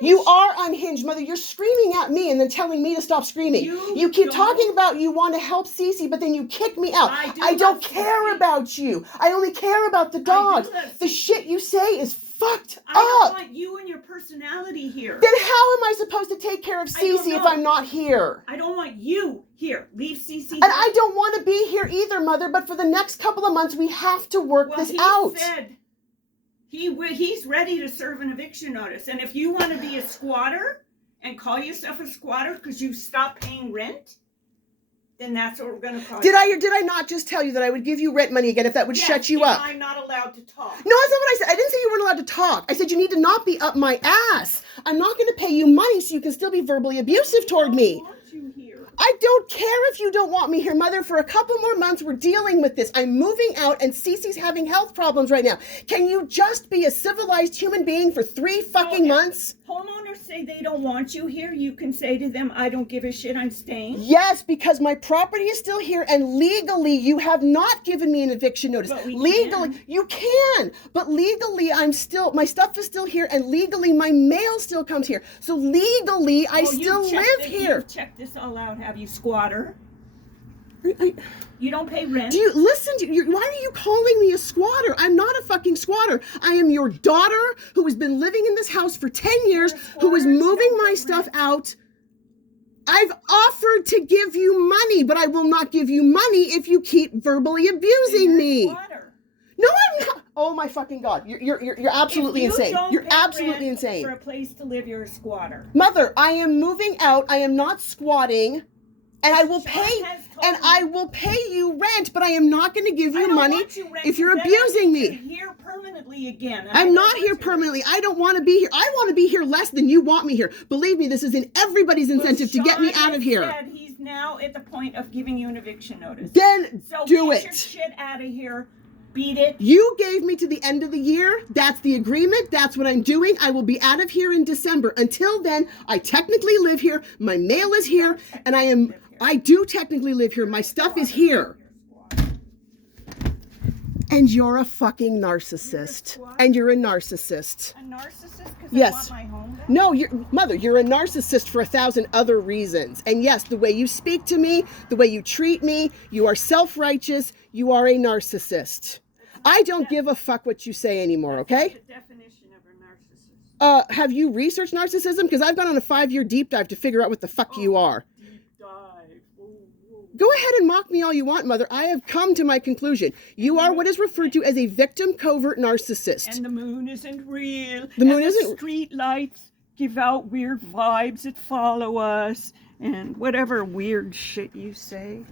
You are unhinged, Mother. You're screaming at me and then telling me to stop screaming. You keep talking about you want to help Cece, but then you kick me out. I don't care about you. I only care about the dogs. The shit you say is fucked up. I don't want you and your personality here. Then how am I supposed to take care of Cece if I'm not here? I don't want you here. Leave Cece. And I don't want to be here either, Mother, but for the next couple of months, we have to work this out. Said he's ready to serve an eviction notice. And if you want to be a squatter and call yourself a squatter because you stopped paying rent, then that's what we're going to call Did I not just tell you that I would give you rent money again if that would shut you up? I'm not allowed to talk. No, that's not what I said. I didn't say you weren't allowed to talk. I said you need to not be up my ass. I'm not going to pay you money so you can still be verbally abusive toward me. I don't want you here. I don't care if you don't want me here, Mother. For a couple more months, we're dealing with this. I'm moving out and Cece's having health problems right now. Can you just be a civilized human being for 3 fucking months? Homeowners say they don't want you here. You can say to them, I don't give a shit, I'm staying. Yes, because my property is still here and legally you have not given me an eviction notice. Legally, you can. But legally, my stuff is still here and legally my mail still comes here. So legally, I still live here. You've checked this all out, have you, squatter? You don't pay rent. Do you listen to you? Why are you calling me a squatter? I'm not a fucking squatter. I am your daughter who has been living in this house for 10 years, who is moving my stuff out. I've offered to give you money, but I will not give you money if you keep verbally abusing me. No, I'm not. Oh my fucking God. You're absolutely insane. You're absolutely insane. For a place to live, you're a squatter. Mother, I am moving out. I am not squatting. And I will pay you rent, but I am not going to give you money if you're abusing me. I'm here permanently again. I'm not here permanently. I don't want to be here. I want to be here less than you want me here. Believe me, this is in everybody's incentive to get me out of here. He's now at the point of giving you an eviction notice. Then do it. Get your shit out of here. Beat it. You gave me to the end of the year. That's the agreement. That's what I'm doing. I will be out of here in December. Until then, I technically live here. My mail is here, and I do technically live here. My stuff is here. And you're a fucking narcissist. And you're a narcissist. A narcissist because yes. I want my home back? No, Mother, you're a narcissist for 1,000 other reasons. And yes, the way you speak to me, the way you treat me, you are self-righteous, you are a narcissist. I don't give a fuck what you say anymore, okay? That's the definition of a narcissist. Have you researched narcissism? Because I've gone on a 5-year deep dive to figure out what the fuck you are. Go ahead and mock me all you want, Mother. I have come to my conclusion. You are what is referred to as a victim covert narcissist. And the moon isn't real. The moon isn't. Street lights give out weird vibes that follow us. And whatever weird shit you say.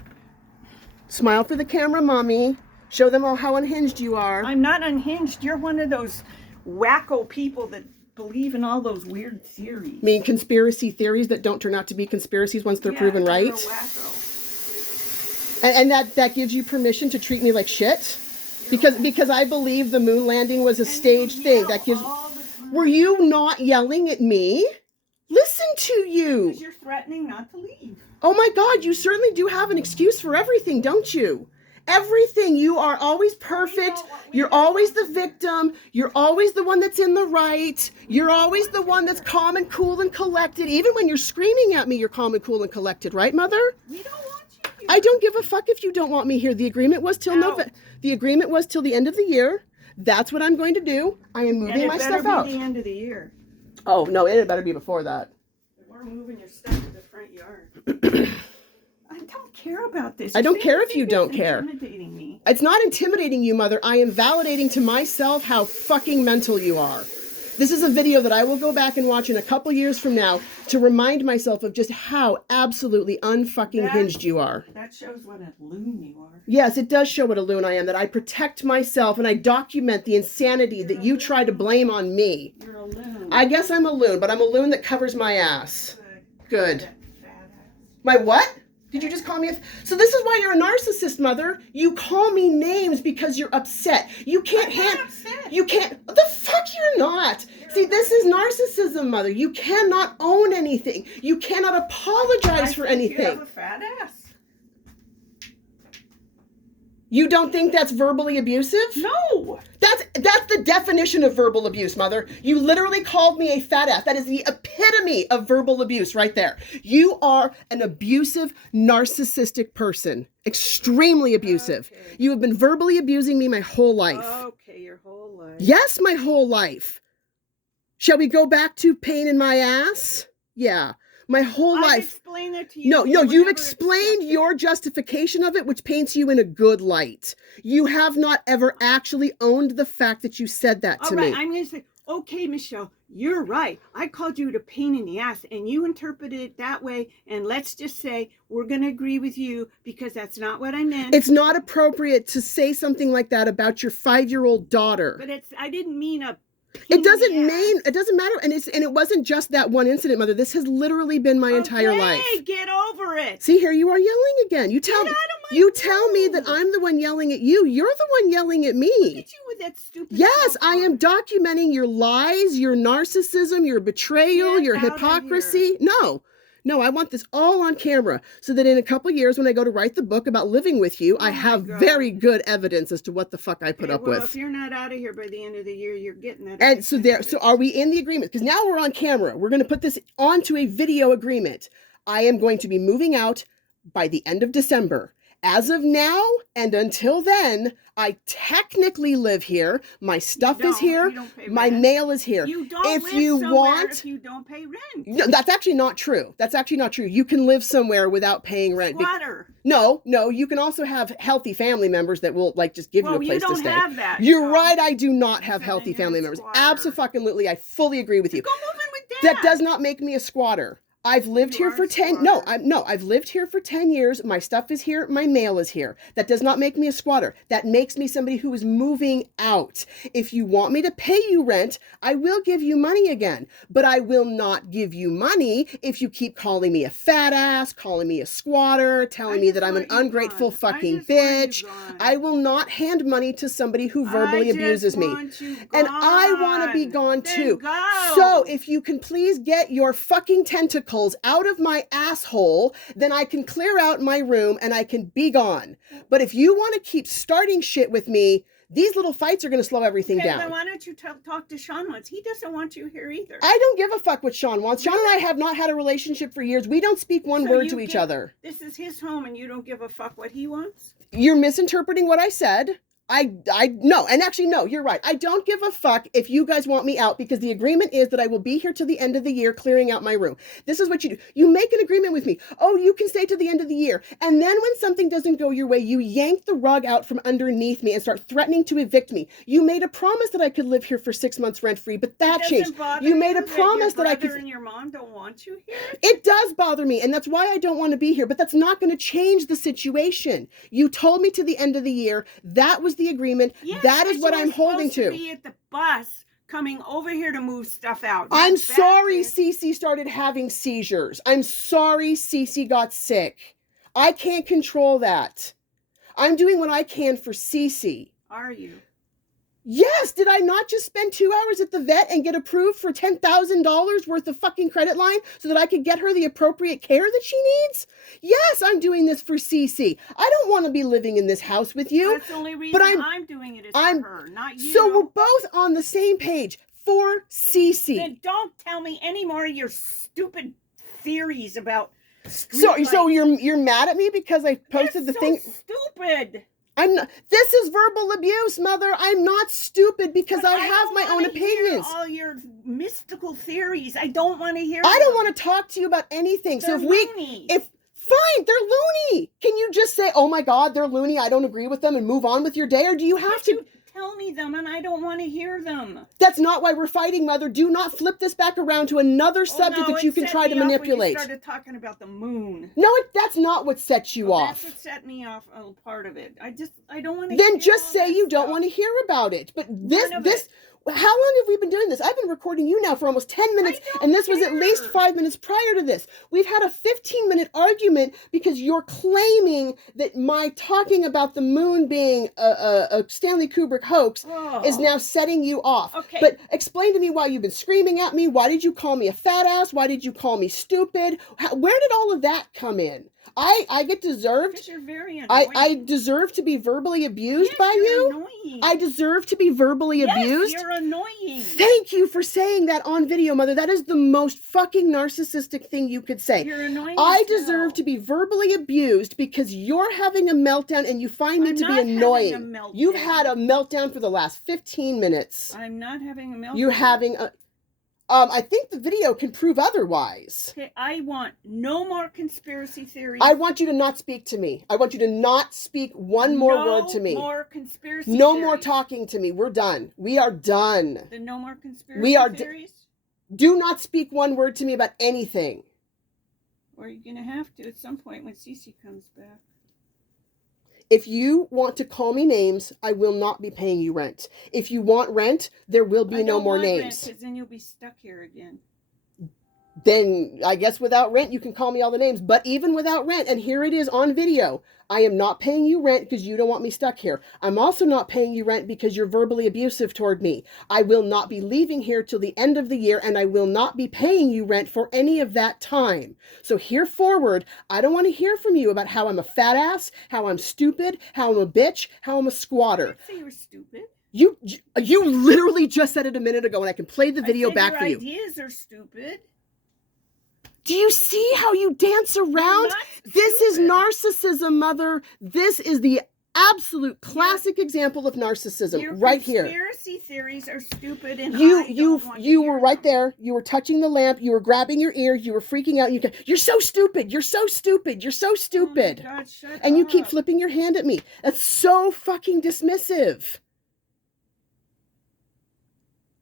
Smile for the camera, Mommy. Show them all how unhinged you are. I'm not unhinged. You're one of those wacko people that believe in all those weird theories. I mean, conspiracy theories that don't turn out to be conspiracies once they're proven right. You're a wacko. And that gives you permission to treat me like shit? Because I believe the moon landing was a staged thing. That gives. Were you not yelling at me? Listen to you. Because you're threatening not to leave. Oh my God, you certainly do have an excuse for everything, don't you? Everything. You are always perfect. You're always the victim. You're always the one that's in the right. You're always the one that's calm and cool and collected. Even when you're screaming at me, you're calm and cool and collected, right, Mother? We don't want you here. I don't give a fuck if you don't want me here. The agreement was till the agreement was till the end of the year. That's what I'm going to do. I am moving my stuff out. And it better be the end of the year. Oh, no, it better be before that. We're moving your stuff to the front yard. I don't care about this. I don't care if you don't care. Intimidating me. It's not intimidating you, Mother. I am validating to myself how fucking mental you are. This is a video that I will go back and watch in a couple years from now to remind myself of just how absolutely unfucking hinged you are. That shows what a loon you are. Yes, it does show what a loon I am, that I protect myself and I document the insanity that you try to blame on me. You're a loon. I guess I'm a loon, but I'm a loon that covers my ass. Good. My what? Did you just call me so this is why you're a narcissist, Mother. You call me names because you're upset. You can't you can't, the fuck you're not. See, this is narcissism, Mother. You cannot own anything. You cannot apologize for anything. You have a fat ass. You don't think that's verbally abusive? No. That's the definition of verbal abuse, Mother. You literally called me a fat ass. That is the epitome of verbal abuse right there. You are an abusive, narcissistic person. Extremely abusive. Okay. You have been verbally abusing me my whole life. Okay, your whole life. Yes, my whole life. Shall we go back to pain in my ass? Yeah. My whole I've life. explained it to you. No, You you've never explained accepted your it. justification of it, which paints you in a good light. You have not ever actually owned the fact that you said that to All right, me. I'm going to say, okay, Michelle, you're right. I called you a pain in the ass, and you interpreted it that way. And let's just say we're going to agree with you because that's not what I meant. It's not appropriate to say something like that about your 5-year-old daughter. But I didn't mean a. It doesn't matter, and it wasn't just that one incident, Mother. This has literally been my entire life. Hey, get over it. See, here you are yelling again. You tell me that I'm the one yelling at you. You're the one yelling at me. Look at you with that stupid. Yes, I am documenting your lies, your narcissism, your betrayal, Get your out of hypocrisy. No, I want this all on camera so that in a couple years when I go to write the book about living with you, I have very good evidence as to what the fuck I put up with. If you're not out of here by the end of the year, you're getting that. And so are we in the agreement? Because now we're on camera. We're going to put this onto a video agreement. I am going to be moving out by the end of December. As of now and until then, I technically live here. My stuff is here. My mail is here. You don't if live you somewhere want, if you don't pay rent. No, that's actually not true. You can live somewhere without paying rent. Squatter. No, you can also have healthy family members that will just give you a place to stay. You don't have that. You're right, I do not have healthy family members. Absolutely, I fully agree with you. Go moving with Dad. That does not make me a squatter. I've lived here for 10. I've lived here for 10 years. My stuff is here. My mail is here. That does not make me a squatter. That makes me somebody who is moving out. If you want me to pay you rent, I will give you money again. But I will not give you money if you keep calling me a fat ass, calling me a squatter, telling me that I'm an ungrateful fucking bitch. I will not hand money to somebody who verbally abuses me. And I want to be gone too. So if you can please get your fucking tentacles out of my asshole, then I can clear out my room and I can be gone. But if you want to keep starting shit with me, these little fights are going to slow everything down. Then why don't you talk to Sean once? He doesn't want you here either. I don't give a fuck what Sean wants. Sean and I have not had a relationship for years. We don't speak one word to each other. This is his home and you don't give a fuck what he wants? You're misinterpreting what I said. No, and actually, no, you're right. I don't give a fuck if you guys want me out because the agreement is that I will be here till the end of the year clearing out my room. This is what you do. You make an agreement with me. Oh, you can stay to the end of the year. And then when something doesn't go your way, you yank the rug out from underneath me and start threatening to evict me. You made a promise that I could live here for 6 months rent free, but that changed. You made a promise that I could. Your brother and your mom don't want you here? It does bother me, and that's why I don't want to be here, but that's not going to change the situation. You told me to the end of the year. That was the agreement. Yes, that is what I'm holding to. Be at the bus coming over here to move stuff out. I'm sorry Cece started having seizures. I'm sorry Cece got sick. I can't control that. I'm doing what I can for Cece. Are you? Yes, did I not just spend 2 hours at the vet and get approved for $10,000 worth of fucking credit line so that I could get her the appropriate care that she needs? Yes, I'm doing this for Cece. I don't want to be living in this house with you. That's the only reason I'm doing it is for her, not you. So we're both on the same page for Cece. Then don't tell me any more of your stupid theories about So you're mad at me because I posted the thing? Stupid. I'm not. This is verbal abuse, Mother. I'm not stupid because I have my own opinions. All your mystical theories. I don't want to hear. I don't want to talk to you about anything. They're loony. Fine, they're loony. Can you just say, "Oh my God, they're loony. I don't agree with them," and move on with your day, or do you have to? Tell me them, and I don't want to hear them. That's not why we're fighting, Mother. Do not flip this back around to another subject that you can try to manipulate. You started talking about the moon. No, that's not what sets you off. That's what set me off. A part of it. I don't want to. Then just say you don't want to hear about it. But this. How long have we been doing this? I've been recording you now for almost 10 minutes, and this was at least 5 minutes prior to this. We've had a 15-minute argument because you're claiming that my talking about the moon being a Stanley Kubrick hoax is now setting you off. Okay. But explain to me why you've been screaming at me. Why did you call me a fat ass? Why did you call me stupid? Where did all of that come in? I get deserved. Because you're very annoying. I deserve to be verbally abused yes, by you're you. Annoying. I deserve to be verbally abused. Yes, you're annoying. Thank you for saying that on video, Mother. That is the most fucking narcissistic thing you could say. You're annoying. I deserve to be verbally abused because you're having a meltdown and you find me to be annoying. You've had a meltdown for the last 15 minutes. I'm not having a meltdown. You're having a... I think the video can prove otherwise. Okay, I want no more conspiracy theories. I want you to not speak to me. I want you to not speak one more word to me. No more conspiracy No theories. more talking to me. We're done. We are done. The no more conspiracy theories? Do not speak one word to me about anything. Or you're going to have to at some point when Cece comes back. If you want to call me names, I will not be paying you rent. If you want rent, there will be no more names. Because then you'll be stuck here again. Then I guess without rent, you can call me all the names. But even without rent, and here it is on video, I am not paying you rent because you don't want me stuck here. I'm also not paying you rent because you're verbally abusive toward me. I will not be leaving here till the end of the year, and I will not be paying you rent for any of that time. So here forward, I don't want to hear from you about how I'm a fat ass, how I'm stupid, how I'm a bitch, how I'm a squatter. I didn't say you were stupid. You literally just said it a minute ago, and I can play the video back for you. Your ideas are stupid. Do you see how you dance around? This is narcissism, Mother. This is the absolute classic example of narcissism right here. Conspiracy theories are stupid, and you were right there. You were touching the lamp. You were grabbing your ear. You were freaking out. You're so stupid. You're so stupid. You're so stupid. Oh my God, shut and up. You keep flipping your hand at me. That's so fucking dismissive.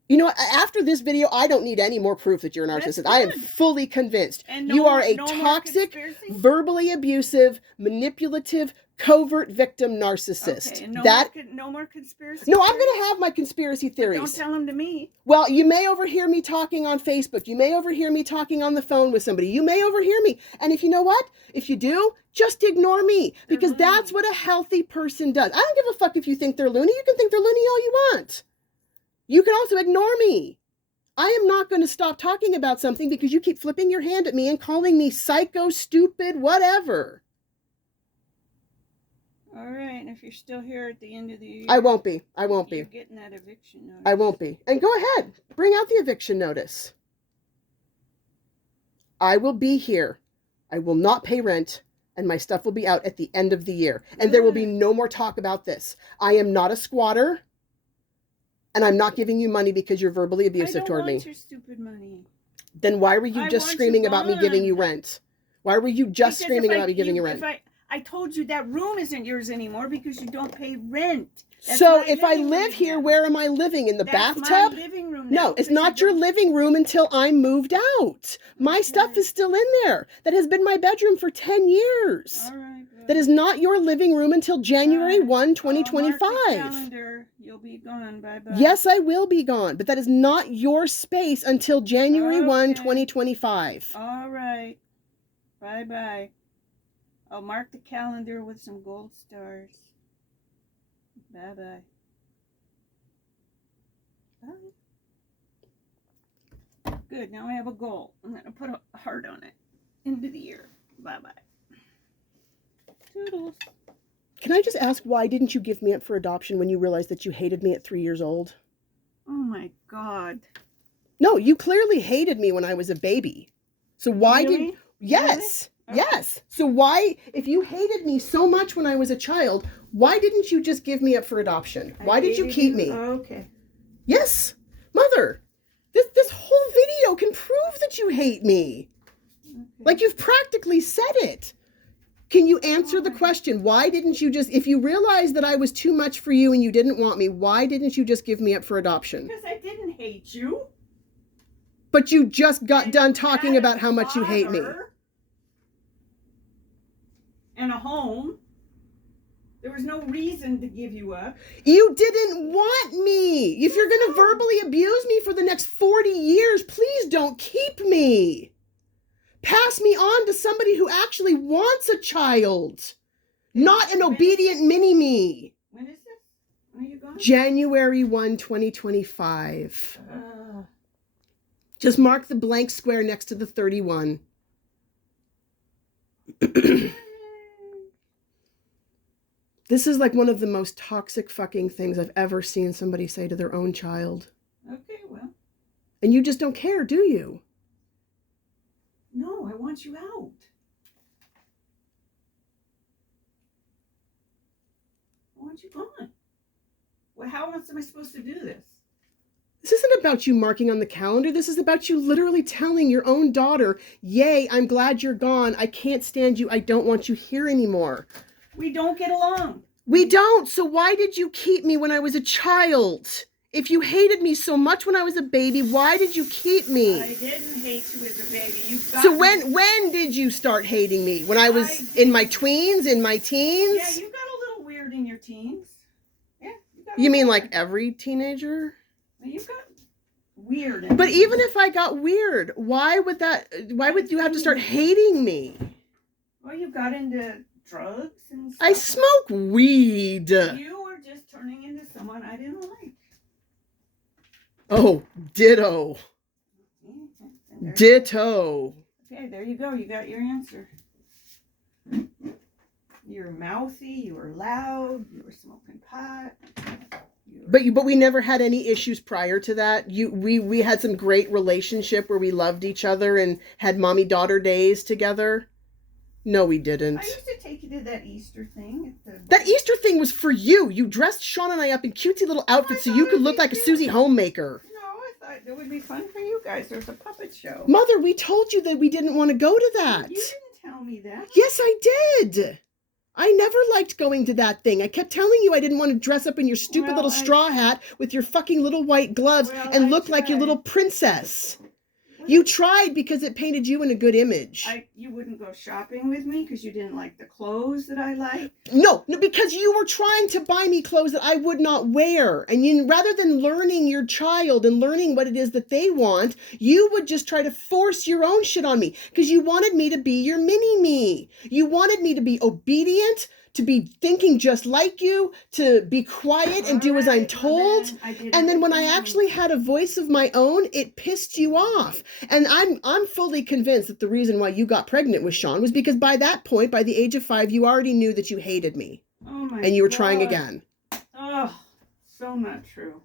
You know, after this video, I don't need any more proof that you're a narcissist. I am fully convinced. And you are a toxic, verbally abusive, manipulative, covert victim narcissist. Okay, and no more conspiracy No, I'm going to have my conspiracy theories. But don't tell them to me. Well, you may overhear me talking on Facebook. You may overhear me talking on the phone with somebody. You may overhear me. And if you know what? If you do, just ignore me. Because that's what a healthy person does. I don't give a fuck if you think they're loony. You can think they're loony all you want. You can also ignore me. I am not going to stop talking about something because you keep flipping your hand at me and calling me psycho, stupid, whatever. All right, and if you're still here at the end of the year... I won't be. You're getting that eviction notice. I won't be. And go ahead. Bring out the eviction notice. I will be here. I will not pay rent, and my stuff will be out at the end of the year. And there will be no more talk about this. I am not a squatter. And I'm not giving you money because you're verbally abusive toward me. I don't want your stupid money. Then why were you just screaming about me giving you rent? Why were you just screaming about me giving you rent? I told you that room isn't yours anymore because you don't pay rent. So if I live here, where am I living? In the bathtub? That's my living room now. No, it's not your living room until I'm moved out. My stuff is still in there. That has been my bedroom for 10 years. All right. That is not your living room until January 1, 2025. Mark the calendar. You'll be gone. Bye-bye. Yes, I will be gone, but that is not your space until January 1, 2025. All right. Bye-bye. I'll mark the calendar with some gold stars. Bye-bye. Bye. Good. Now I have a goal. I'm going to put a heart on it. End of the year. Bye-bye. Toodles. Can I just ask, why didn't you give me up for adoption when you realized that you hated me at 3 years old? Oh my God. No, you clearly hated me when I was a baby. So why did... Yes. Really? Yes. So why, if you hated me so much when I was a child, why didn't you just give me up for adoption? Why did you keep me? Oh, okay. Yes. Mother, this whole video can prove that you hate me. Okay. Like you've practically said it. Can you answer the question? Why didn't you just, if you realized that I was too much for you and you didn't want me, why didn't you just give me up for adoption? Because I didn't hate you. But you just got done talking about how much you hate me. And a home. There was no reason to give you up. You didn't want me. If you're going to verbally abuse me for the next 40 years, please don't keep me. Pass me on to somebody who actually wants a child, not an obedient mini-me. When is this? When are you gone? January 1, 2025. Just mark the blank square next to the 31. This is like one of the most toxic fucking things I've ever seen somebody say to their own child. Okay, well. And you just don't care, do you? No, I want you out. I want you gone. Well, how else am I supposed to do this? This isn't about you marking on the calendar. This is about you literally telling your own daughter, yay, I'm glad you're gone. I can't stand you. I don't want you here anymore. We don't get along. We don't. So why did you keep me when I was a child? If you hated me so much when I was a baby, why did you keep me? I didn't hate you as a baby. You got So me. when did you start hating me? When I was in my tweens, in my teens? Yeah, you got a little weird in your teens. Yeah. You mean like every teenager? You got weird. But even if I got weird, why would you have to start hating me? Well, you got into drugs and stuff. I smoke weed. You were just turning into someone I didn't like. Oh, ditto. Ditto. Okay, there you go. You got your answer. You were mouthy. You were loud. You were smoking pot. But we never had any issues prior to that. We had some great relationship where we loved each other and had mommy-daughter days together. No, we didn't. I used to take you to that Easter thing. That Easter thing was for you. You dressed Sean and I up in cutesy little outfits so you could look like a Susie Homemaker. No, I thought it would be fun for you guys. There was a puppet show. Mother, we told you that we didn't want to go to that. You didn't tell me that. Yes, I did. I never liked going to that thing. I kept telling you I didn't want to dress up in your stupid little straw hat with your fucking little white gloves and look like your little princess. You tried because it painted you in a good image. You wouldn't go shopping with me because you didn't like the clothes that I like? No, because you were trying to buy me clothes that I would not wear. And rather than learning your child and learning what it is that they want, you would just try to force your own shit on me because you wanted me to be your mini-me. You wanted me to be obedient, to be thinking just like you, to be quiet and do as I'm told. And then when I actually had a voice of my own, it pissed you off. And I'm fully convinced that the reason why you got pregnant with Sean was because by that point, by the age of 5, you already knew that you hated me. Oh my and you were God. trying again. Oh, so not true.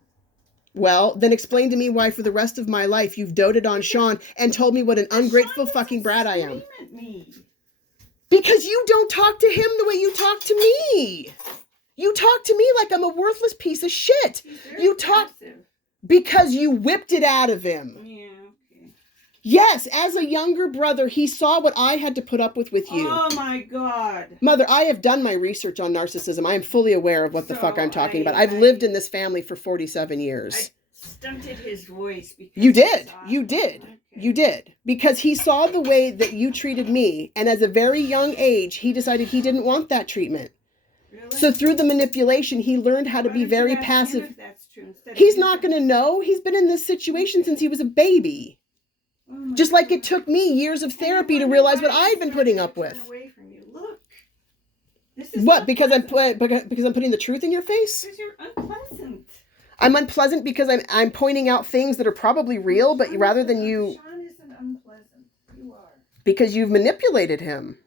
Well, then explain to me why for the rest of my life you've doted on Sean and told me what an ungrateful fucking brat I am. At me. Because you don't talk to him the way you talk to me. You talk to me like I'm a worthless piece of shit. You talk because you whipped it out of him. Yeah, okay. Yes, as a younger brother, he saw what I had to put up with you. Oh my God. Mother, I have done my research on narcissism. I am fully aware of what the fuck I'm talking about. I've lived in this family for 47 years. I stunted his voice. Because You did. You did. Okay. You did. Because he saw the way that you treated me. And as a very young age, he decided he didn't want that treatment. Really? So through the manipulation, he learned how to Why be don't very you ask him passive. if that's true instead of He's you? not going to know. He's been in this situation since he was a baby. Oh my Just like God. it took me years of And therapy to wonder realize why what I I've been started putting to up turn with. Away from you. Look. This is What? Because I'm unpleasant. because I'm putting the truth in your face? Because you're unpleasant. I'm unpleasant because I'm pointing out things that are probably real, but rather than you, Sean isn't unpleasant. You are. because you've manipulated him.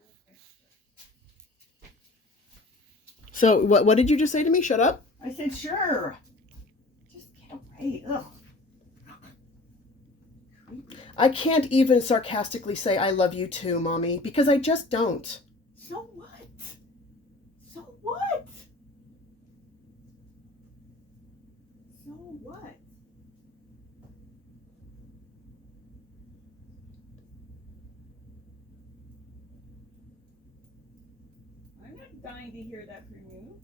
So what did you just say to me? Shut up. I said, sure. Just get away. Ugh. I can't even sarcastically say I love you too, Mommy, because I just don't. So what? So what? So what? I'm not dying to hear that from you.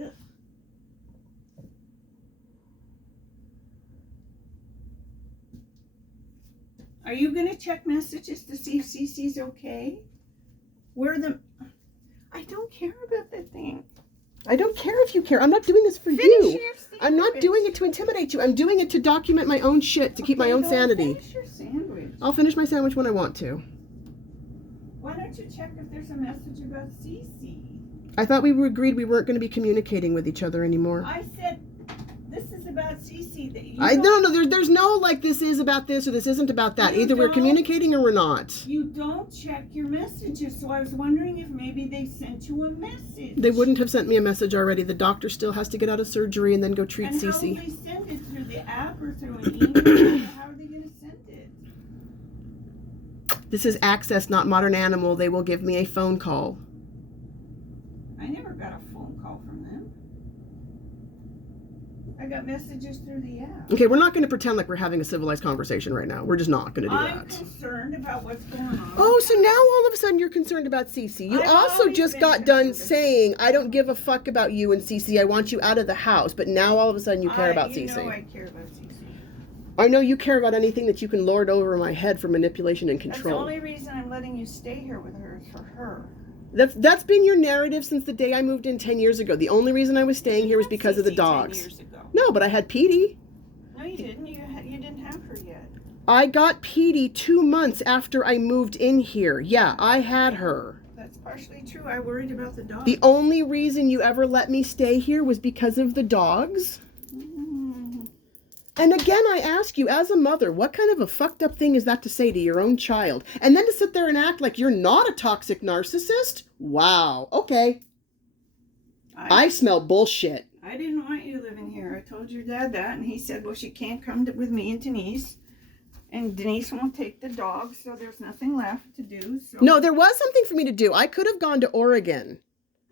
Ugh. Are you going to check messages to see if Cece's okay? I don't care about that thing. I don't care if you care. I'm not doing this for Finish you. your I'm not sandwich. doing it to intimidate you. I'm doing it to document my own shit, to keep my Okay, own go sanity. Finish your sandwich. I'll finish my sandwich when I want to. Why don't you check if there's a message about Cece? I thought we agreed we weren't going to be communicating with each other anymore. I said, this is about Cece. That you no, there's no like this is about this or this isn't about that. Either we're communicating or we're not. You don't check your messages, so I was wondering if maybe they sent you a message. They wouldn't have sent me a message already. The doctor still has to get out of surgery and then go treat And Cece. how will they send it? Through the app or through an email? How are they going to send it? This is Access, not Modern Animal. They will give me a phone call. I never got a phone call from them. I got messages through the app. Okay, we're not going to pretend like we're having a civilized conversation right now. We're just not going to do I'm that. concerned about what's going on. Oh, so now all of a sudden you're concerned about Cece. You I've also always just been got done concerned. saying, I don't give a fuck about you and Cece. I want you out of the house. But now all of a sudden you care about You Cece. know I care about Cece. I know you care about anything that you can lord over my head for manipulation and That's the control. only reason I'm letting you stay here with her is for her. That's been your narrative since the day I moved in 10 years ago. The only reason I was staying here was because of the Cece 10 dogs. years ago. No, but I had Petey. No, you didn't. You didn't have her yet. I got Petey 2 months after I moved in here. Yeah, I had her. That's partially true. I worried about the dog. The only reason you ever let me stay here was because of the dogs. And again, I ask you, as a mother, what kind of a fucked up thing is that to say to your own child? And then to sit there and act like you're not a toxic narcissist? Wow. Okay. I smell bullshit. I didn't want you living here. I told your dad that, and he said, well, she can't come with me and Denise. And Denise won't take the dog, so there's nothing left to do. So. No, there was something for me to do. I could have gone to Oregon.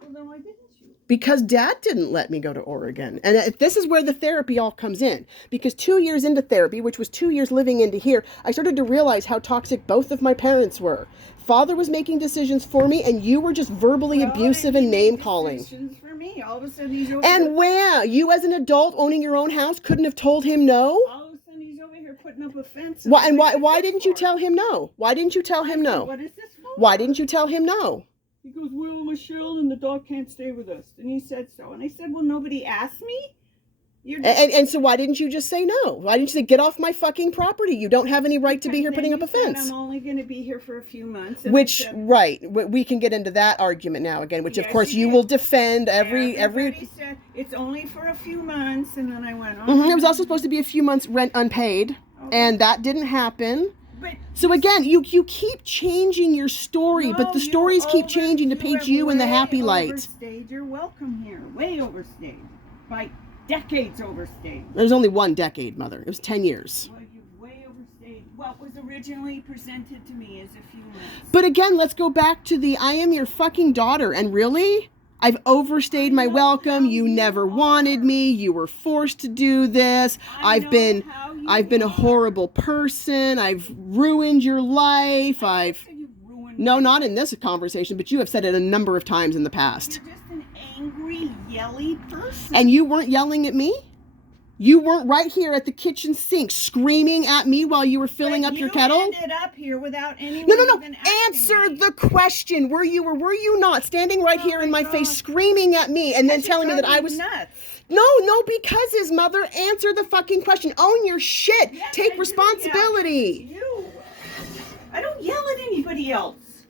Well, then why didn't you? Because Dad didn't let me go to Oregon. And this is where the therapy all comes in. Because 2 years into therapy, which was 2 years living into here, I started to realize how toxic both of my parents were. Father was making decisions for me, and you were just verbally abusive and name-calling. Decisions for me. All of a sudden, he's over And here. where? You as an adult owning your own house couldn't have told him no? All of a sudden, he's over here putting up a fence. Why didn't you tell him no? Why didn't you tell him no? What is this for? Why didn't you tell him no? He goes, well, Michelle and the dog can't stay with us. And he said so. And I said, well, nobody asked me? You're just... And so why didn't you just say no? Why didn't you say, get off my fucking property? You don't have any right to be here putting up a fence. I'm only going to be here for a few months. Which, right, we can get into that argument now again, which of Yes, course you you did. will defend Everybody every... said, it's only for a few months. And then I went, oh. There was also supposed to be a few months rent unpaid, and that didn't happen. But So again, you keep changing your story, but the stories keep changing to paint you in the happy light. Overstayed your welcome here. Way overstayed. By decades overstayed. There was only 1 decade, Mother. It was 10 years. Well, you've way overstayed what was originally presented to me as a few months. But again, let's go back to the I am your fucking daughter. And really? I've overstayed my welcome. You never wanted me. You were forced to do this. I've been a horrible person. I've ruined your life. No, not in this conversation, but you have said it a number of times in the past. You're just an angry, yelly person. And you weren't yelling at me? You weren't right here at the kitchen sink screaming at me while you were filling up your kettle? You ended up here without anyone No. even asking Answer me. the question. Were you or were you not standing right here in my face screaming at me and then telling me that I was... nuts. No, because his mother. Answer the fucking question. Own your shit. Yes, I Take do responsibility. yell at you. I don't yell at anybody else.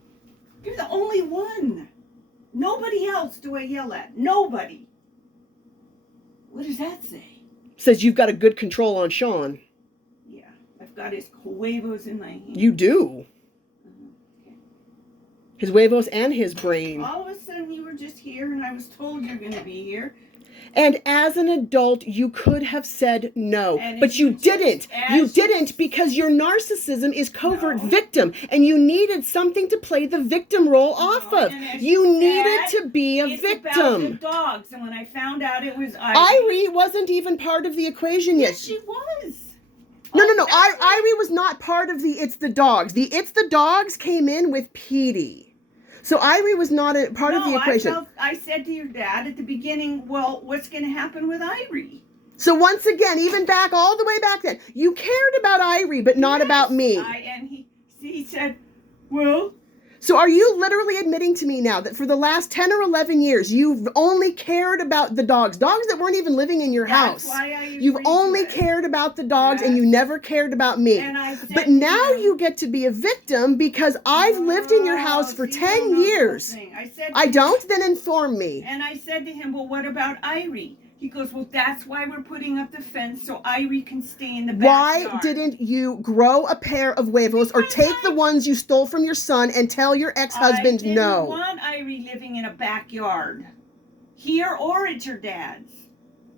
You're the only one. Nobody else do I yell at. Nobody. What does that say? Says you've got a good control on Sean. Yeah, I've got his huevos in my hand. You do. Okay. His huevos and his brain. All of a sudden you were just here and I was told you're going to be here. And as an adult, you could have said no, And but if you you just- didn't. You as didn't you- because your narcissism is covert No. victim, and you needed something to play the victim role off of. and as You you needed said, to be a It's about the victim. dogs, and when I found out it was Irie wasn't even part of the equation yet. Yes, she was. No. Irie- Irie was not part of the It's the Dogs. The It's the Dogs came in with Petey. So Irie was not a part of the equation. I said to your dad at the beginning, well, what's going to happen with Irie? So once again, even back all the way back then, you cared about Irie, but not about me. And he said, well, So are you literally admitting to me now that for the last 10 or 11 years, you've only cared about the dogs that weren't even living in your That's house? why I You've agreed only to it. cared about the dogs and you Yes. never cared about me. And I said But to now him, you get to be a victim because I've lived in your house for "Oh, see, you don't 10 know the whole years. thing." I said to I him- don't? Then inform me. And I said to him, well, what about Irie? He goes, well, that's why we're putting up the fence so Irie can stay in the backyard. Why didn't you grow a pair of huevos or Because take the ones you stole from your son and tell your ex-husband I didn't no? want Irie living in a backyard, here or at your dad's.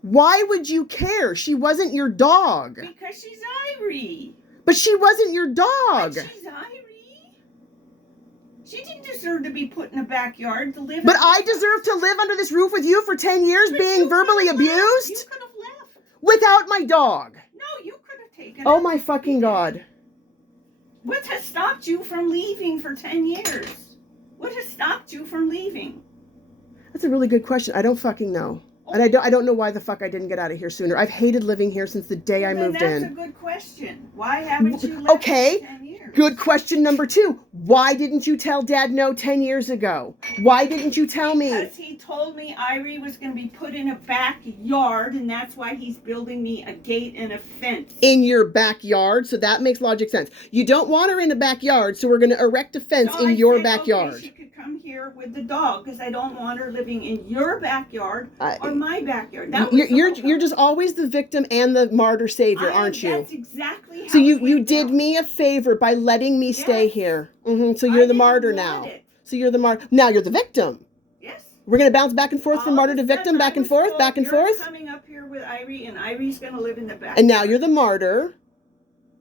Why would you care? She wasn't your dog. Because she's Irie. But she wasn't your dog. But she's Irie. She didn't deserve to be put in a backyard to live. But I deserve to live under this roof with you for 10 years But being you verbally could've left. abused? You could have left. Without my dog. No, you could have taken Oh it. my fucking God. What has stopped you from leaving for 10 years? What has stopped you from leaving? That's a really good question. I don't fucking know. And I don't know why the fuck I didn't get out of here sooner. I've hated living here since the day I moved That's in. a good question. Why haven't you left Okay, for 10 years? Good question number 2. Why didn't you tell Dad no 10 years ago? Why didn't you tell me? Because he told me Irie was going to be put in a backyard, and that's why he's building me a gate and a fence. In your backyard, so that makes logic sense. You don't want her in the backyard, so we're going to erect a fence So in I your said, backyard. okay, she could come here with the dog, because I don't want her living in your backyard or my backyard. That was You're just always the victim and the martyr savior, aren't you? That's exactly how So you it went did down. me a favor by letting me stay Yes. here. So you're the didn't martyr want now. it. So you're the martyr. Now you're the victim. Yes. We're going to bounce back and forth from All martyr of to a sudden, victim, back I and was forth, told, back and "You're forth. coming up here with Irie, and Irie's going to live in the backyard." And now you're the martyr.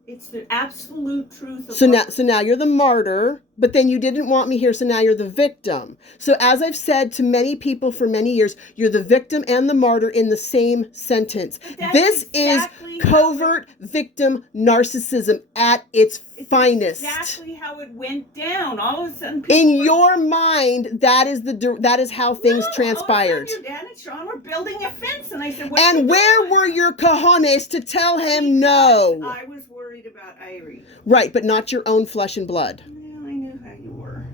It's the absolute truth of So now you're the martyr, but then you didn't want me here, so now you're the victim. So as I've said to many people for many years, you're the victim and the martyr in the same sentence. That's This exactly is covert victim narcissism at its finest. Exactly how it went down. All of a sudden, people In were- your mind, that is how things No, transpired. All of a sudden, your dad and Sean were building a fence, and I said, "What?" And where were your cojones to tell him no? I was worried about Irie. Right, but not your own flesh and blood. Well, I knew how you were.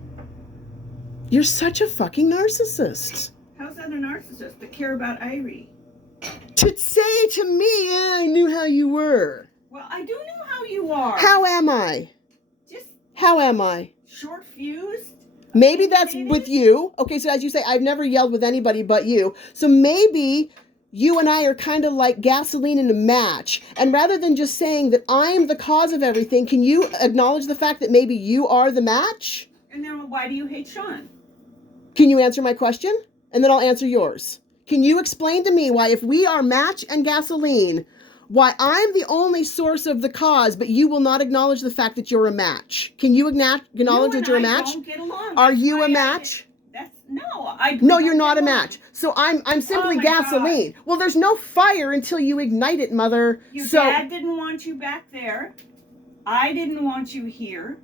You're such a fucking narcissist. How's that a narcissist to care about Irie? To say to me, "Yeah, I knew how you were." Well, I do know how you are. How am I? Just How am I? short fused. Maybe that's with you. Okay, so as you say, I've never yelled with anybody but you. So maybe you and I are kind of like gasoline in a match. And rather than just saying that I'm the cause of everything, can you acknowledge the fact that maybe you are the match? And then why do you hate Sean? Can you answer my question? And then I'll answer yours. Can you explain to me why, if we are match and gasoline, why I'm the only source of the cause, but you will not acknowledge the fact that you're a match? Can you acknowledge that you're a match? Don't get along. Are That's you why a match? No, You're not a get along. match. So I'm simply Oh my gasoline. Well, there's no fire until you ignite it, mother. Your So dad didn't want you back there. I didn't want you here.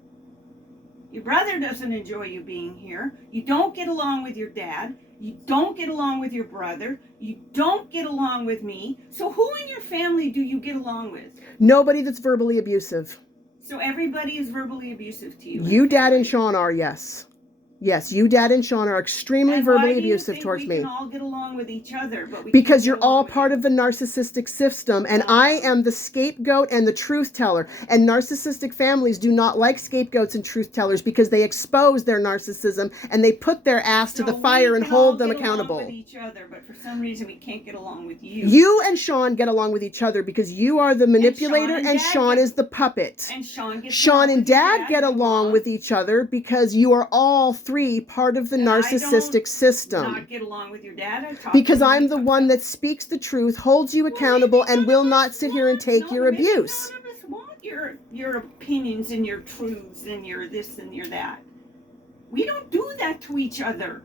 Your brother doesn't enjoy you being here. You don't get along with your dad. You don't get along with your brother. You don't get along with me. So who in your family do you get along with? nobody that's verbally abusive. So everybody is verbally abusive to you. You, Dad, and Sean are, yes. Yes, you, Dad, and Sean are extremely And verbally why do you abusive think towards we me. can all get along with each other, but we Because can't you're get along all with part you? of the narcissistic system, and I am the scapegoat and the truth teller. And narcissistic families do not like scapegoats and truth tellers because they expose their narcissism and they put their ass to So the fire we and can all hold them get along accountable. with each other, but for some reason we can't get along with you. You and Sean get along with each other because you are the manipulator and and Sean Dad is the puppet. And Sean gets Sean along and with your Dad get along with each other because you are all three part of the And I narcissistic system. Not get along with your dad. I talk Because to him, I'm he the comes one up- that speaks the truth, holds you Well, accountable, maybe and none will of not us sit here and want- take no, your maybe abuse. None of us want your opinions and your truths and your this and your that. We don't do that to each other.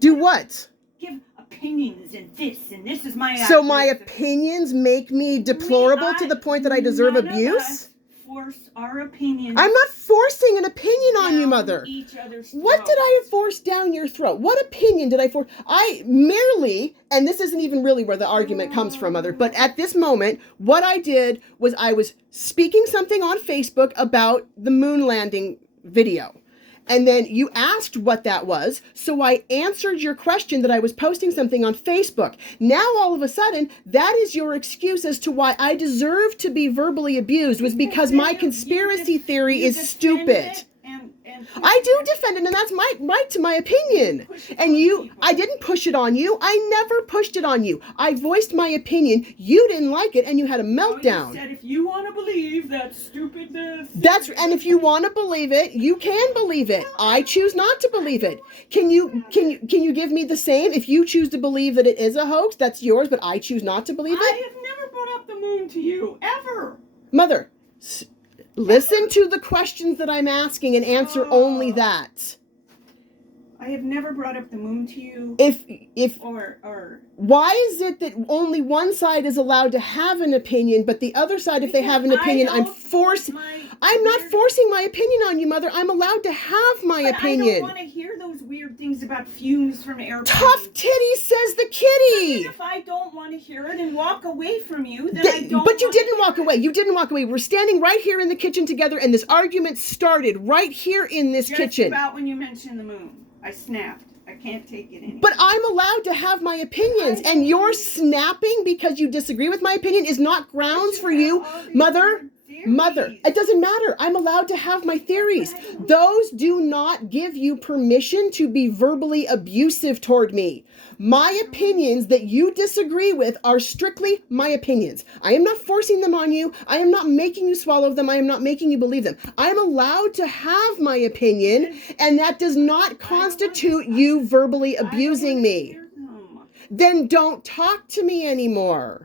Do what? Give opinions and this is my So my ideas. opinions make me deplorable to the point that I deserve None of abuse? us force our opinions. I'm not forcing an opinion on you, down Mother. Each other's What did I throats. force down your throat? What opinion did I force? I merely, and this isn't even really where the argument comes from, Mother, but at this moment, what I did was I was speaking something on Facebook about the moon landing video. And then you asked what that was, so I answered your question that I was posting something on Facebook. Now, all of a sudden, that is your excuse as to why I deserve to be verbally abused, was because my conspiracy theory is stupid. I do defend it, and that's my right to my opinion. And I didn't push it on you. I never pushed it on you. I voiced my opinion. You didn't like it, and you had a meltdown. You said if you want to believe that stupid and if you want to believe it, you can believe it. I choose not to believe it. Can you give me the same? If you choose to believe that it is a hoax, that's yours, but I choose not to believe it. I have never brought up the moon to you ever. Mother, listen to the questions that I'm asking and answer only that. I have never brought up the moon to you. Or why is it that only one side is allowed to have an opinion, but the other side, if they have an opinion, I'm not forcing my opinion on you, Mother. I'm allowed to have my opinion. I don't want to hear those weird things about fumes from airplanes. Tough titty, says the kitty. If I don't want to hear it and walk away from you, then I don't. But you didn't walk away. You didn't walk away. We're standing right here in the kitchen together, and this argument started right here in this kitchen. Just about when you mentioned the moon. I snapped. I can't take it anymore. But I'm allowed to have my opinions, and your snapping because you disagree with my opinion is not grounds for you, Mother. It doesn't matter. I'm allowed to have my theories. Those do not give you permission to be verbally abusive toward me. My opinions that you disagree with are strictly my opinions. I am not forcing them on you. I am not making you swallow them. I am not making you believe them. I am allowed to have my opinion, and that does not constitute you verbally abusing me. Then don't talk to me anymore.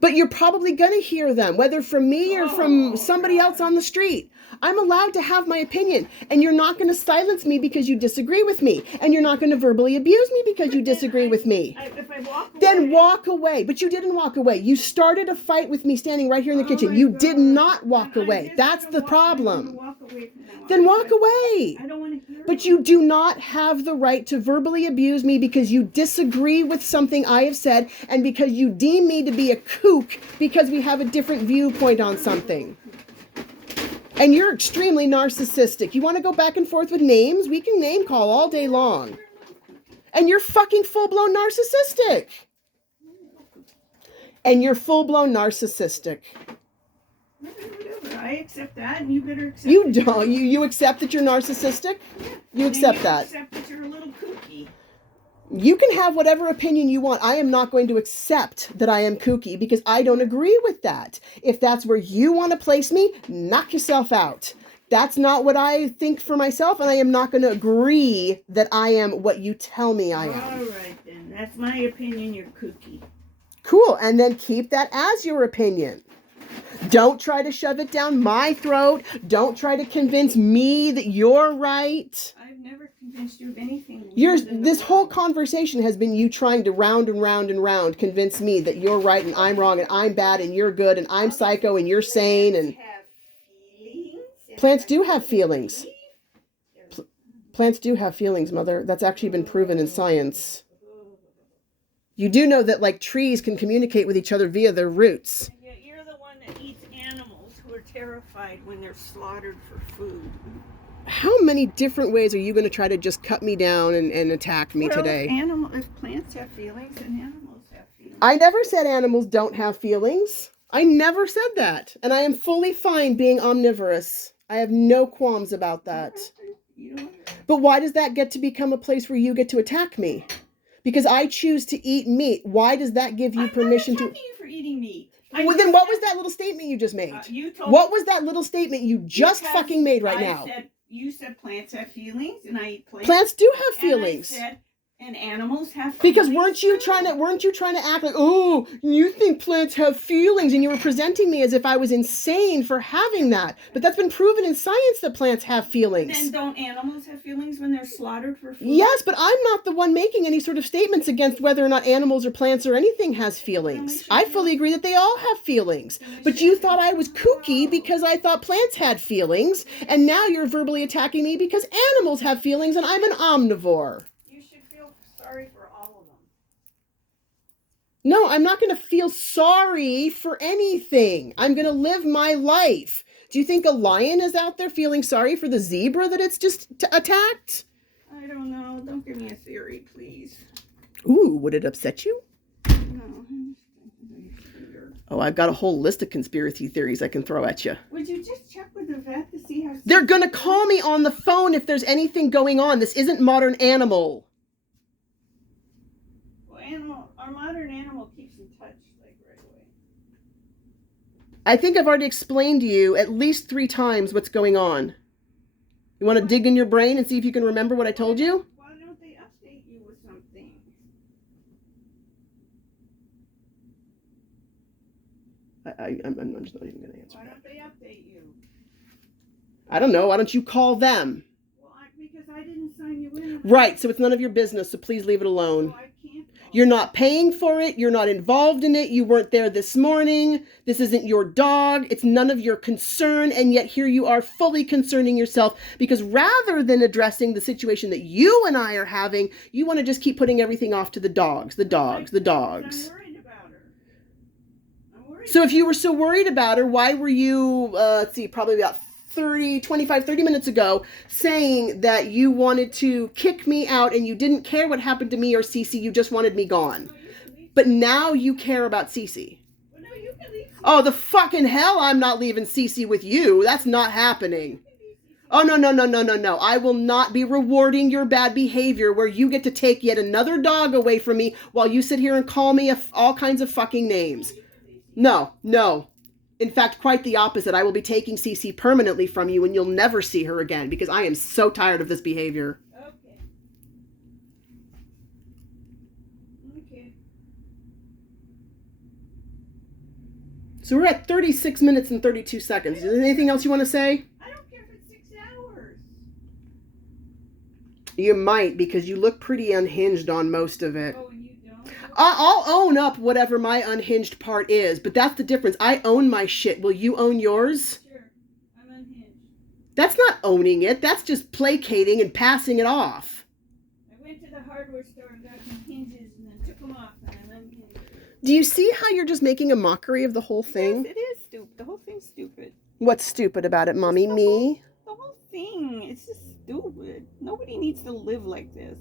But you're probably going to hear them, whether from me or from somebody else on the street. I'm allowed to have my opinion, and you're not going to silence me because you disagree with me, and you're not going to verbally abuse me because you disagree with me. If I walk away, then walk away. But you didn't walk away. You started a fight with me standing right here in the kitchen. You did not walk away. That's the problem. Then walk away. I don't want to hear But you do not have the right to verbally abuse me because you disagree with something I have said, and because you deem me to be a kook because we have a different viewpoint on something. And you're extremely narcissistic. You want to go back and forth with names? We can name call all day long. And you're fucking full-blown narcissistic. And you're full-blown narcissistic. Whatever. I accept that, and you better accept You don't. You accept that you're narcissistic? You accept that. Accept that you're a little kooky. You can have whatever opinion you want. I am not going to accept that I am kooky because I don't agree with that. If that's where you want to place me, knock yourself out. That's not what I think for myself, and I am not going to agree that I am what you tell me I am. All right, then. That's my opinion. You're kooky. Cool, and then keep that as your opinion. Don't try to shove it down my throat. Don't try to convince me that you're right. I've never convinced you of anything. This whole conversation has been you trying to round and round and round convince me that you're right and I'm wrong and I'm bad and you're good and I'm psycho and you're sane. And plants do have feelings. Plants do have feelings, Mother. That's actually been proven in science. You do know that, like, trees can communicate with each other via their roots. Yeah, you're the one that eats animals who are terrified when they're slaughtered for food. How many different ways are you going to try to just cut me down and attack me today? If plants have feelings, then animals have feelings. I never said animals don't have feelings. I never said that. And I am fully fine being omnivorous. I have no qualms about that. But why does that get to become a place where you get to attack me? Because I choose to eat meat. Why does that give you permission to... I'm not attacking you for eating meat. Well, then what was that little statement you just made? What was that little statement you just fucking made right now? You said plants have feelings, and I eat plants. Plants do have feelings. And I said, and animals have feelings. Because weren't you trying to act like, oh, you think plants have feelings, and you were presenting me as if I was insane for having that. But that's been proven in science that plants have feelings. Then don't animals have feelings when they're slaughtered for food? Yes, but I'm not the one making any sort of statements against whether or not animals or plants or anything has feelings. I fully agree that they all have feelings. But you thought I was kooky because I thought plants had feelings, and now you're verbally attacking me because animals have feelings and I'm an omnivore. Sorry for all of them. No, I'm not going to feel sorry for anything. I'm going to live my life. Do you think a lion is out there feeling sorry for the zebra that it's just attacked? I don't know. Don't give me a theory, please. Ooh, would it upset you? No. Oh, I've got a whole list of conspiracy theories I can throw at you. Would you just check with the vet to see how... They're going to call me on the phone if there's anything going on. This isn't Modern Animal. Well, our Modern Animal keeps in touch, like, right away. I think I've already explained to you at least 3 times what's going on. You want to dig in your brain and see if you can remember what I told you? Why don't they update you with something? I'm just not even going to answer Why that. don't they update you? I don't know. Why don't you call them? Well, because I didn't sign you in. Right, so it's none of your business, so please leave it alone. So I can't call. You're not paying for it. You're not involved in it. You weren't there this morning. This isn't your dog. It's none of your concern. And yet here you are fully concerning yourself because rather than addressing the situation that you and I are having, you want to just keep putting everything off to the dogs, the dogs, the dogs. I'm worried about her. I'm worried. So if you were so worried about her, why were you, probably about 30 minutes ago saying that you wanted to kick me out and you didn't care what happened to me or Cece, you just wanted me gone. But now you care about Cece. Well, no, you can leave. Oh, the fucking hell I'm not leaving Cece with you. That's not happening. Oh, no. I will not be rewarding your bad behavior where you get to take yet another dog away from me while you sit here and call me all kinds of fucking names. No. In fact, quite the opposite. I will be taking Cece permanently from you and you'll never see her again because I am so tired of this behavior. Okay. So we're at 36 minutes and 32 seconds. Is there anything else you want to say? I don't care if it's 6 hours. You might because you look pretty unhinged on most of it. Oh, and you don't? I'll own up whatever my unhinged part is, but that's the difference. I own my shit. Will you own yours? Sure. I'm unhinged. That's not owning it. That's just placating and passing it off. I went to the hardware store and got some hinges and then took them off and I'm unhinged. Do you see how you're just making a mockery of the whole thing? Yes, it is stupid. The whole thing's stupid. What's stupid about it, Mommy? Me? The whole thing. It's just stupid. Nobody needs to live like this.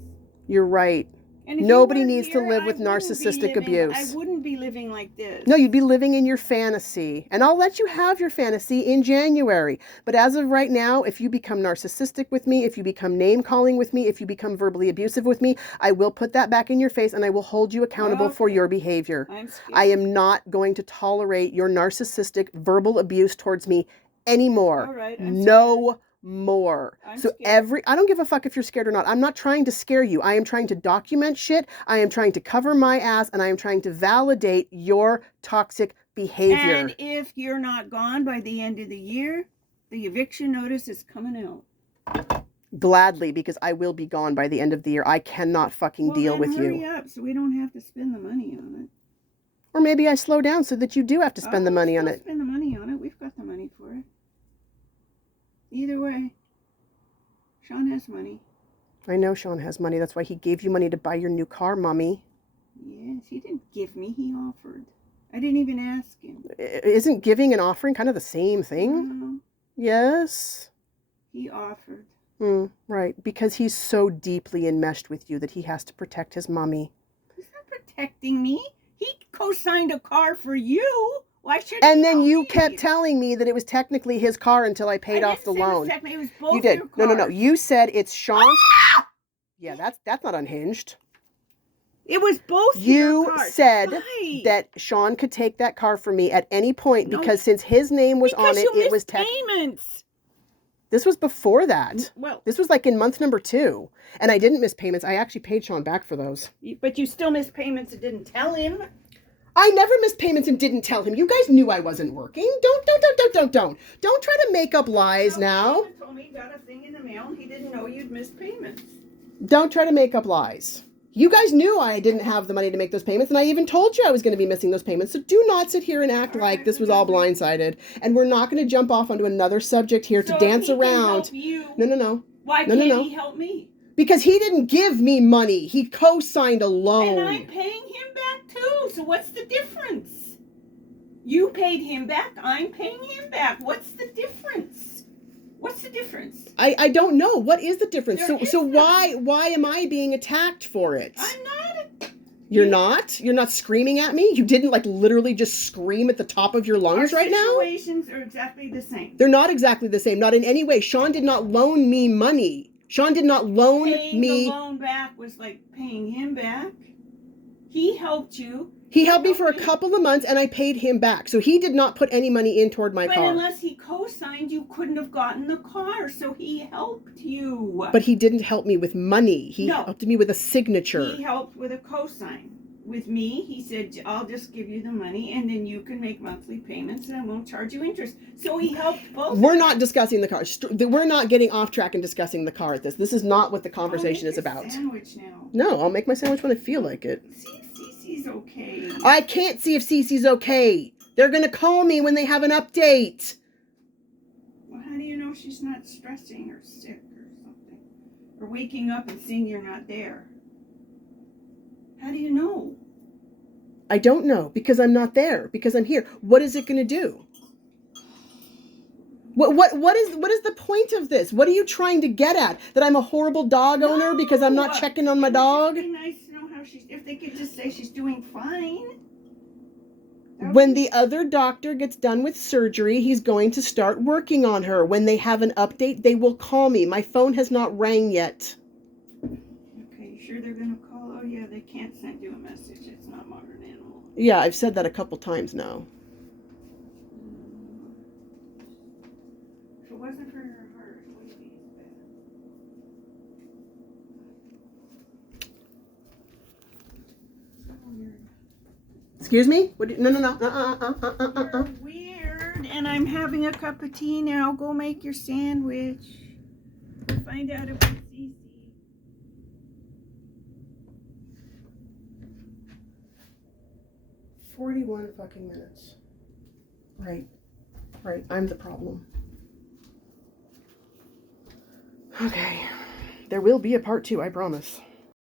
You're right. And if Nobody you weren't needs to here, live with I wouldn't be narcissistic living- abuse. I wouldn't be living like this. No, you'd be living in your fantasy. And I'll let you have your fantasy in January. But as of right now, if you become narcissistic with me, if you become name-calling with me, if you become verbally abusive with me, I will put that back in your face and I will hold you accountable for your behavior. I'm scared. I am not going to tolerate your narcissistic verbal abuse towards me anymore. All right, I'm No more. I'm So scared. I don't give a fuck if you're scared or not. I'm not trying to scare you. I am trying to document shit. I am trying to cover my ass and I am trying to validate your toxic behavior. And if you're not gone by the end of the year, the eviction notice is coming out. Gladly, because I will be gone by the end of the year. I cannot fucking deal then with hurry you. up so we don't have to spend the money on it. Or maybe I slow down so that you do have to spend the money on it. Spend the money on it. We've got the money for it. Either way, Sean has money. I know Sean has money. That's why he gave you money to buy your new car, Mommy. Yes, he didn't give me. He offered. I didn't even ask him. Isn't giving and offering kind of the same thing? No, Yes. he offered. Right. Because he's so deeply enmeshed with you that he has to protect his mommy. He's not protecting me. He co-signed a car for you. Why should And he then help you me? kept telling me that it was technically his car until I paid off the loan. It was both You did. your No. cars. You said it's Sean's. Yeah, that's not unhinged. It was both your You cars. said Why? that Sean could take that car from me at any point No. because since his name was because on it, you it was missed payments. This was before that. Well, This was like in month number 2. And I didn't miss payments. I actually paid Sean back for those. but you still missed payments and didn't tell him. I never missed payments and didn't tell him. You guys knew I wasn't working. Don't try to make up lies now. He told me he got a thing in the mail and he didn't know you'd missed payments. Don't try to make up lies. You guys knew I didn't have the money to make those payments, and I even told you I was going to be missing those payments. So do not sit here and act like this was all blindsided. And we're not going to jump off onto another subject here to dance around. No. Why No, can't no. he help me? Because he didn't give me money. He co-signed a loan. And I'm paying him back too. So what's the difference? You paid him back. I'm paying him back. What's the difference? What's the difference? I don't know. What is the difference? There is So none. why am I being attacked for it? I'm not. You're not? You're not screaming at me? You didn't like literally just scream at the top of your lungs right now? Our situations are exactly the same. They're not exactly the same. Not in any way. Sean did not loan me money. Sean did not loan Paying me. the loan back was like paying him back. He helped you. He helped me for a couple of months and I paid him back. So he did not put any money in toward my But car. unless he co-signed, you couldn't have gotten the car. So he helped you. But he didn't help me with money. He No. helped me with a signature. He helped with a co-sign. With me, he said, I'll just give you the money and then you can make monthly payments and I won't charge you interest. So he helped both. We're not discussing the car. We're not getting off track and discussing the car at this. This is not what the conversation is about. Sandwich now. No, I'll make my sandwich when I feel like it. See, Cece's okay. I can't see if Cece's okay. They're going to call me when they have an update. Well, how do you know she's not stressing or sick or something? Or waking up and seeing you're not there? How do you know? I don't know because I'm not there, because I'm here. What is it going to do? What is the point of this? What are you trying to get at? That I'm a horrible dog owner because I'm not checking on my dog? It would just be nice to know how if they could just say she's doing fine. When the other doctor gets done with surgery, he's going to start working on her. When they have an update, they will call me. My phone has not rang yet. Okay, you sure they're going to call? Oh, yeah, they can't send you a message. It's not modern animal. Yeah, I've said that a couple times now. If it wasn't for her heart, it wouldn't be as bad. So weird. Excuse me? No. You're weird, and I'm having a cup of tea now. Go make your sandwich. We'll find out about Cece. 41 fucking minutes. Right. I'm the problem. Okay. There will be a part 2, I promise.